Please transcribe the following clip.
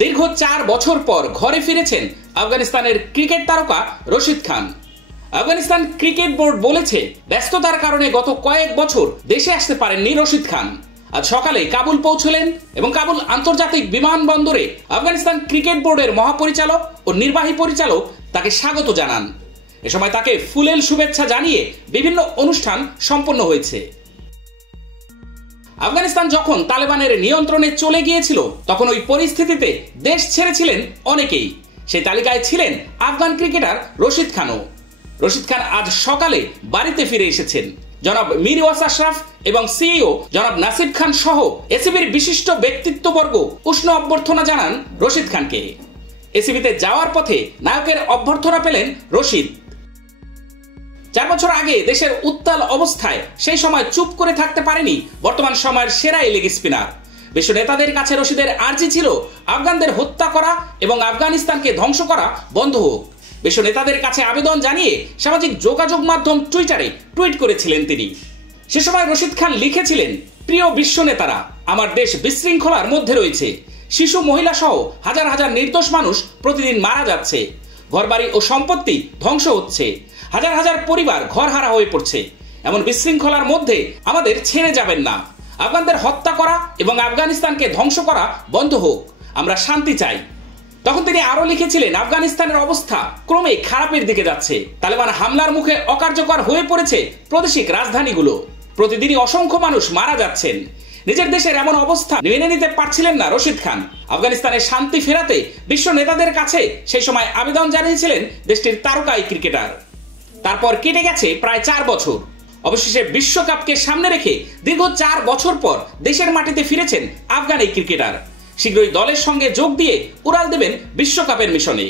দীর্ঘ 4 বছর পর ঘরে ফিরেছেন আফগানিস্তানের ক্রিকেট তারকা রশিদ খান। আফগানিস্তান ক্রিকেট বোর্ড বলেছে, ব্যস্ততার কারণে গত কয়েক বছর দেশে আসতে পারেননি রশিদ খান। আজ সকালে কাবুল পৌঁছলেন এবং কাবুল আন্তর্জাতিক বিমানবন্দরে আফগানিস্তান ক্রিকেট বোর্ডের মহাপরিচালক ও নির্বাহী পরিচালক তাকে স্বাগত জানান। এ সময় তাকে ফুলেল শুভেচ্ছা জানিয়ে বিভিন্ন অনুষ্ঠান সম্পন্ন হয়েছে। আফগানিস্তান যখন তালেবানের নিয়ন্ত্রণে চলে গিয়েছিল তখন ওই পরিস্থিতিতে দেশ ছেড়েছিলেন অনেকেই। সেই তালিকায় ছিলেন আফগান ক্রিকেটার রশিদ খানও। রশিদ খান আজ সকালে বাড়িতে ফিরে এসেছেন। জনাব মীর ওয়াস আশরাফ এবং সিইও জনাব নাসিব খান সহ এসিবির বিশিষ্ট ব্যক্তিত্ববর্গ উষ্ণ অভ্যর্থনা জানান রশিদ খানকে। এসিবিতে যাওয়ার পথে নায়কের অভ্যর্থনা পেলেন রশিদ। 4 বছর আগে দেশের উত্তাল অবস্থায় সেই সময় চুপ করে থাকতে পারেনি বর্তমান সময়ের সেরা এই লেগ স্পিনার। বিশ্ব নেতাদের কাছে রশিদের আর্জি ছিল আফগানদের হত্যা করা এবং আফগানিস্তানকে ধ্বংস করা বন্ধ হোক। বিশ্ব নেতাদের কাছে আবেদন জানিয়ে সামাজিক যোগাযোগ মাধ্যম টুইটারে টুইট করেছিলেন তিনি। সে সময় রশিদ খান লিখেছিলেন, প্রিয় বিশ্ব নেতারা, আমার দেশ বিশৃঙ্খলার মধ্যে রয়েছে। শিশু, মহিলা সহ হাজার হাজার নির্দোষ মানুষ প্রতিদিন মারা যাচ্ছে। ঘরবাড়ি ও সম্পত্তি ধ্বংস হচ্ছে। হাজার হাজার পরিবার ঘরহারা হয়ে পড়ছে। এমন বিশৃঙ্খলার মধ্যে আমাদের ছেড়ে যাবেন না। আফগানদের হত্যা করা এবং আফগানিস্তানকে ধ্বংস করা বন্ধ হোক। আমরা শান্তি চাই। তখন তিনি আরো লিখেছিলেন, আফগানিস্তানের অবস্থা ক্রমে খারাপের দিকে যাচ্ছে। তালেবান হামলার মুখে অকার্যকর হয়ে পড়েছে প্রাদেশিক রাজধানীগুলো। প্রতিদিনই অসংখ্য মানুষ মারা যাচ্ছেন। নিজের দেশের এমন অবস্থা মেনে নিতে পারছিলেন না রশিদ খান। আফগানিস্তানের শান্তি ফেরাতে বিশ্ব নেতাদের কাছে সেই সময় আবেদন জানিয়েছিলেন দেশটির তারকা এই ক্রিকেটার। তারপর কেটে গেছে প্রায় 4 বছর। অবশেষে বিশ্বকাপকে সামনে রেখে দীর্ঘ 4 বছর পর দেশের মাটিতে ফিরেছেন আফগান এই ক্রিকেটার। শীঘ্রই দলের সঙ্গে যোগ দিয়ে উড়াল দেবেন বিশ্বকাপের মিশনে।